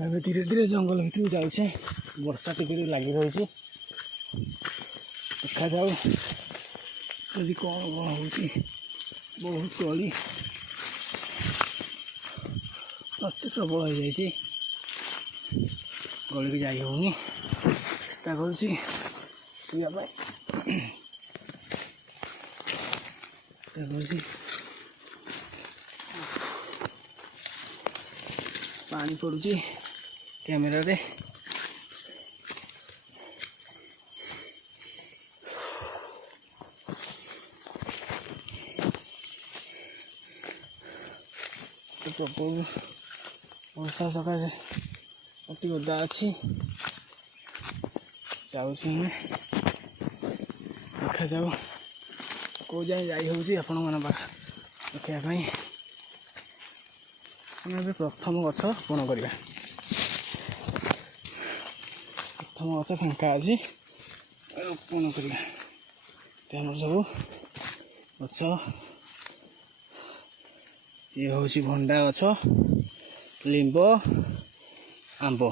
ଏବେ ଧୀରେ ଧୀରେ ଜଙ୍ଗଲ ଭିତରକୁ ଯାଉଛେ। ବର୍ଷା ଟିକେ ଲାଗି ରହିଛି। ଦେଖାଯାଉ ଯଦି କ'ଣ ହେଉଛି। ବହୁତ ଗଳି ଅତି ପ୍ରବଳ ହେଇଯାଇଛି। ଗଳିକି ଯାଇ ହେଉନି। ଚେଷ୍ଟା କରୁଛି ପିଇବା ପାଇଁ। ଚେଷ୍ଟା କରୁଛି। ପାଣି ପଡ଼ୁଛି କ୍ୟାମେରାରେ। ପ୍ରବଳ ବର୍ଷା ସକାଶେ ଅତି ଓଦା ଅଛି। ଯାଉଛି ଆମେ। ଦେଖାଯାଉ କେଉଁ ଯାଏଁ ଯାଇ ହେଉଛି ଆପଣମାନଙ୍କ ଦେଖିବା ପାଇଁ। ଆମେ ଏବେ ପ୍ରଥମ ଗଛ ରୋପଣ କରିବା। ପ୍ରଥମ ଗଛ ଫାଙ୍କା ଅଛି, ରୋପଣ କରିବା। ଆମର ସବୁ ଗଛ ଇଏ ହେଉଛି ଭଣ୍ଡା ଗଛ, ଲିମ୍ବ, ଆମ୍ବ।